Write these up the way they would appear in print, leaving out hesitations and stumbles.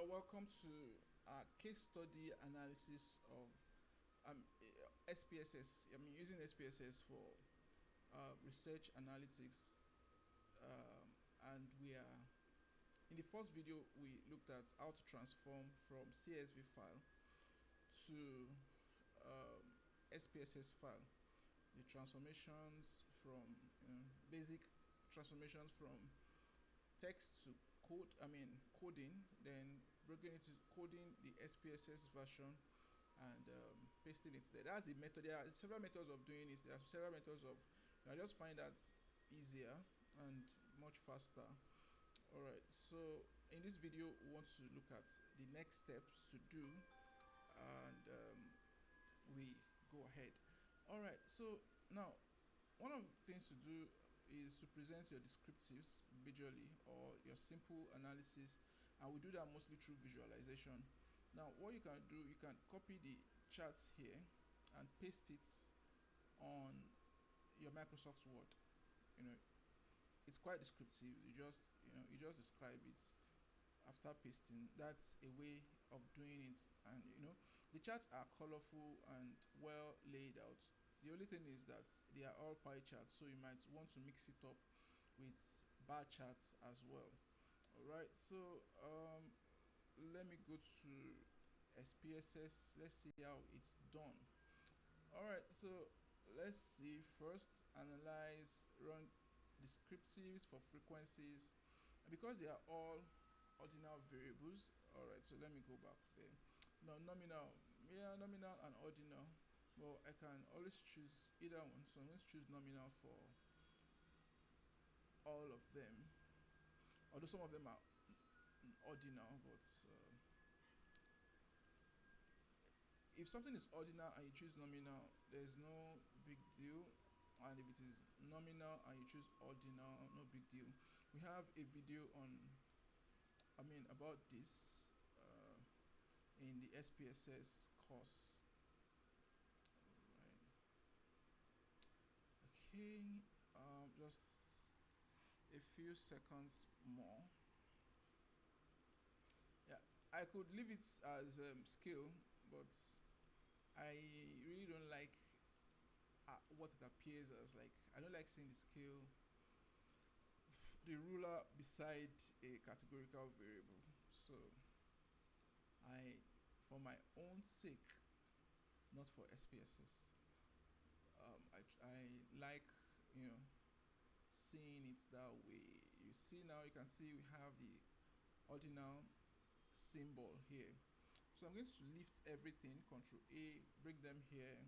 You're welcome to our case study analysis of SPSS. I mean, using SPSS for research analytics, and we are in the first video we looked at how to transform from CSV file to SPSS file. The transformations from basic transformations from text to code, coding, then breaking into coding the SPSS version and pasting it there. That's the method. There are several methods of doing it. There are several methods of, I just find that easier and much faster. Alright, so in this video we want to look at the next steps to do, and we go ahead. Alright, so now one of the things to do is to present your descriptives visually or your simple analysis, and we do that mostly through visualization. Now what you can do, you can copy the charts here and paste it on your Microsoft Word. It's quite descriptive. You just describe it after pasting. That's a way of doing it, and the charts are colorful and well laid out. The only thing is that they are all pie charts, so you might want to mix it up with bar charts as well. Alright, so let me go to SPSS. Let's see how it's done. Alright, so let's see. First, analyze, run descriptives for frequencies, because they are all ordinal variables. Alright, so let me go back there. Now nominal and ordinal. Well, I can always choose either one, so I'm going to choose nominal for all of them, although some of them are ordinal. But if something is ordinal and you choose nominal, there's no big deal, and if it is nominal and you choose ordinal, no big deal. We have a video on about this in the SPSS course. Okay, just a few seconds more. Yeah, I could leave it as scale, but I really don't like what it appears as. Like, I don't like seeing the scale, the ruler beside a categorical variable. So for my own sake, not for SPSS, I like seeing it that way. You see, now you can see we have the ordinal symbol here. So I'm going to lift everything, Control A, bring them here,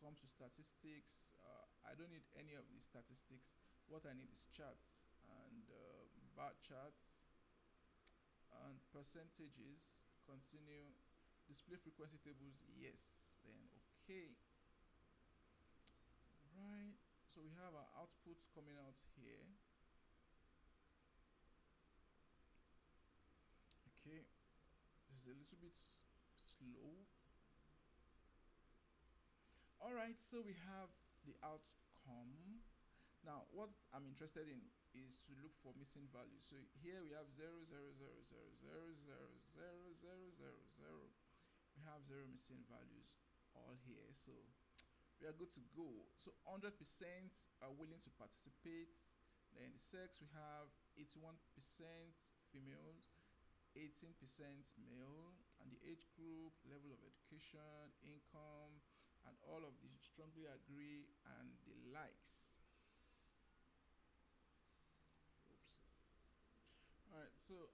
come to statistics. I don't need any of these statistics. What I need is charts and bar charts and percentages. Continue. Display frequency tables, yes, then okay. Right, so we have our outputs coming out here. Okay, this is a little bit slow. Alright, so we have the outcome. Now what I'm interested in is to look for missing values. So here we have 0, 0, 0, 0, 0, 0, 0, 0, 0, 0. We have 0 missing values all here, so we are good to go. So 100% are willing to participate. Then the sex, we have 81% female, 18% male, and the age group, level of education, income, and all of these strongly agree, and the likes. Oops. Alright, so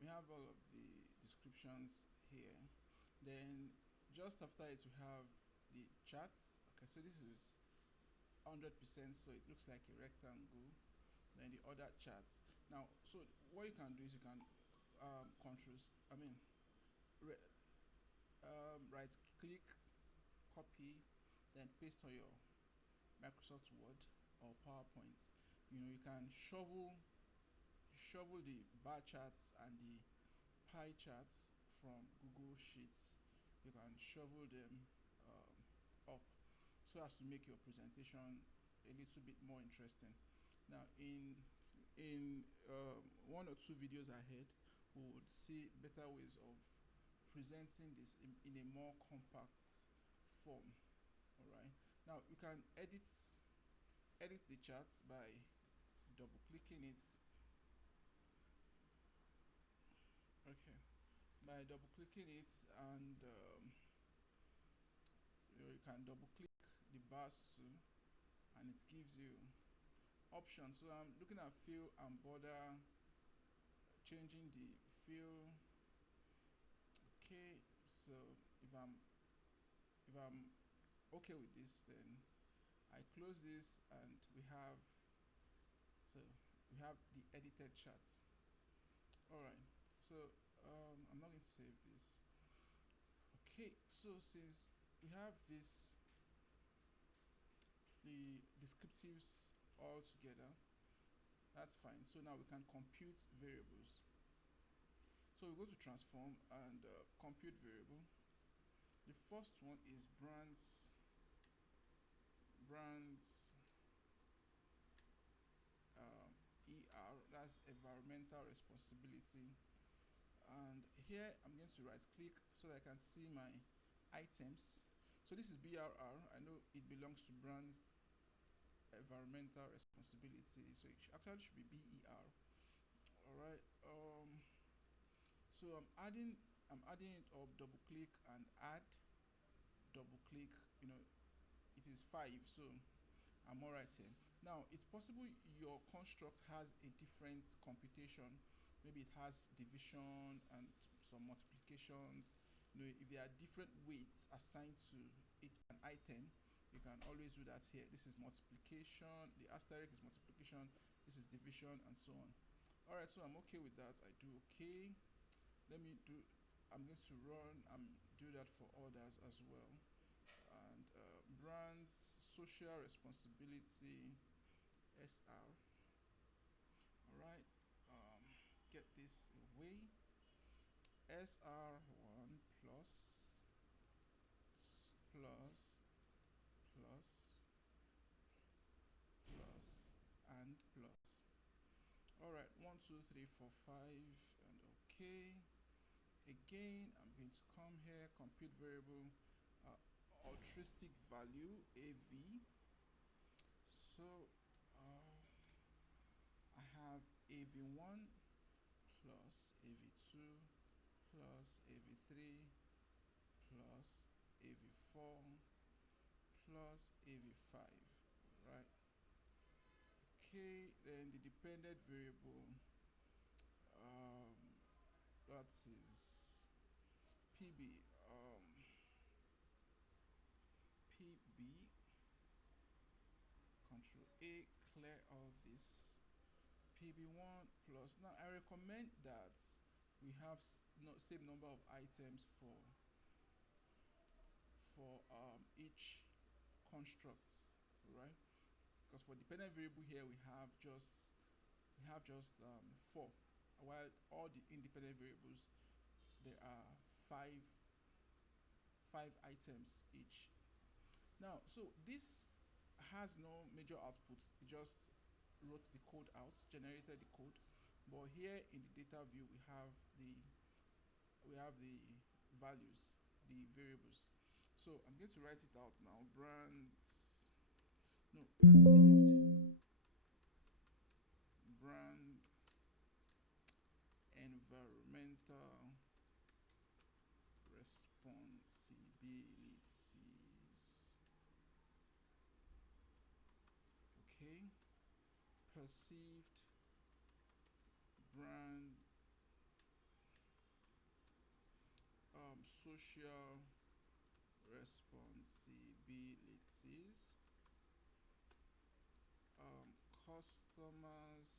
we have all of the descriptions here. Then just after it we have the charts. Okay, so this is 100%, so it looks like a rectangle. Then the other charts. Now, so what you can do is you can right click, copy, then paste on your Microsoft Word or PowerPoint. You can shovel the bar charts and the pie charts from Google Sheets. You can shovel them up so as to make your presentation a little bit more interesting. Now in 1 or 2 videos ahead, we would see better ways of presenting this in a more compact form. All right. Now you can edit the charts by double clicking it. Okay. By double clicking it, and you can double click the bars too, and it gives you options. So I'm looking at fill and border, changing the fill. Okay, so if I'm okay with this, then I close this, and we have the edited charts. All right, so I'm not going to save this. Okay, so since we have the descriptives all together, that's fine. So now we can compute variables. So we go to transform and compute variable. The first one is brands ER, that's environmental responsibility. And here I'm going to right click so that I can see my items. So this is BRR. I know it belongs to brands environmental responsibility, so it actually should be BER. All right. So I'm adding it up, double click and add, double click. It is 5, so I'm all right here. Now it's possible your construct has a different computation. Maybe it has division and some multiplications. If there are different weights assigned to an item, you can always do that here. This is multiplication, the asterisk is multiplication, this is division, and so on. All right, so I'm okay with that. I do okay. I'm going to run and do that for others as well. And brands social responsibility, SR. All right, get this away. SR1 plus plus plus and plus. All right, 1 2 3 4 5, and okay. Again, I'm going to come here, compute variable, altruistic value AV. So I have AV1 plus AV2 plus AV3 plus AV4 plus AV5, right? Okay, then the dependent variable, um, that is PB, PB, Control A, clear all this. PB1 plus. Now I recommend that we have same number of items for each construct, right? Because for dependent variable here we have just 4, while all the independent variables there are five items each. Now, so this has no major output. It just wrote the code out, generated the code. But here in the data view, we have the values, the variables. So I'm going to write it out now. Perceived brand environmental responsibilities. Okay. Perceived brand social responsibilities, customers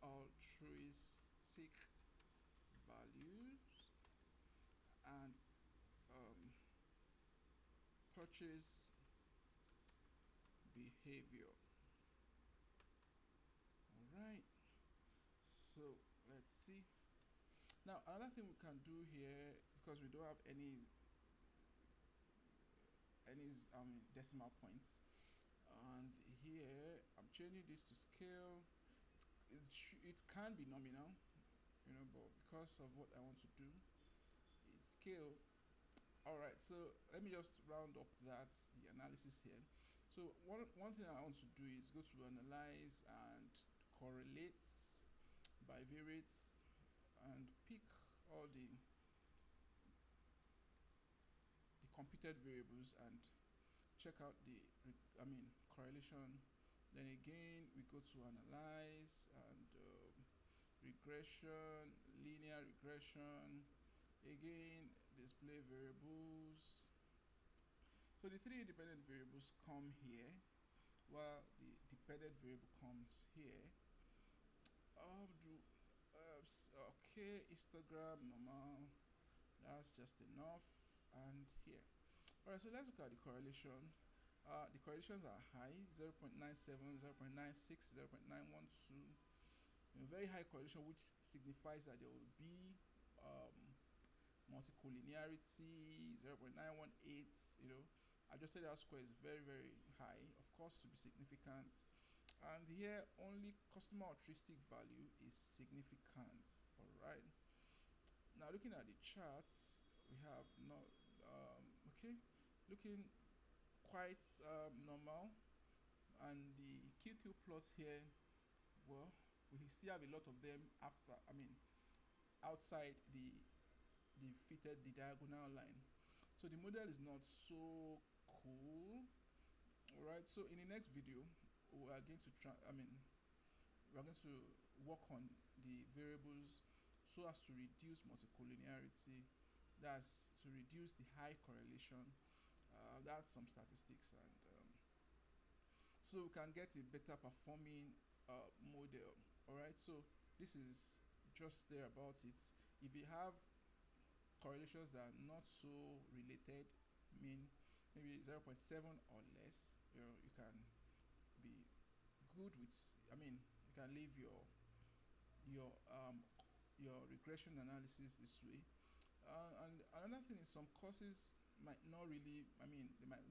altruistic values, and purchase behavior. All right, so let's see. Now another thing we can do here, because we don't have any decimal points, and here I'm changing this to scale. It can be nominal, but because of what I want to do, it's scale. All right, so let me just round up the analysis here. So one thing I want to do is go to analyze and correlate bivariates and pick all the computed variables and check out the correlation. Then again we go to analyze and regression, linear regression, again display variables. So the three independent variables come here while the dependent variable comes here. Okay, histogram normal, that's just enough. And here, all right, so let's look at the correlation. The correlations are high: 0.97, 0.96, 0.912. Very high correlation, which signifies that there will be multicollinearity. 0.918, adjusted R square is very, very high, of course, to be significant. And here only customer altruistic value is significant. All right, now looking at the charts, we have not okay, looking quite normal. And the QQ plots here, well, we still have a lot of them outside the fitted the diagonal line. So the model is not so cool. All right, so in the next video we are going to we're going to work on the variables so as to reduce multicollinearity, that's to reduce the high correlation. That's some statistics, and so we can get a better performing model. All right, so this is just there about it. If you have correlations that are not so related, maybe 0.7 or less, you can be good with, you can leave your your regression analysis this way. And another thing is some courses might not really, they might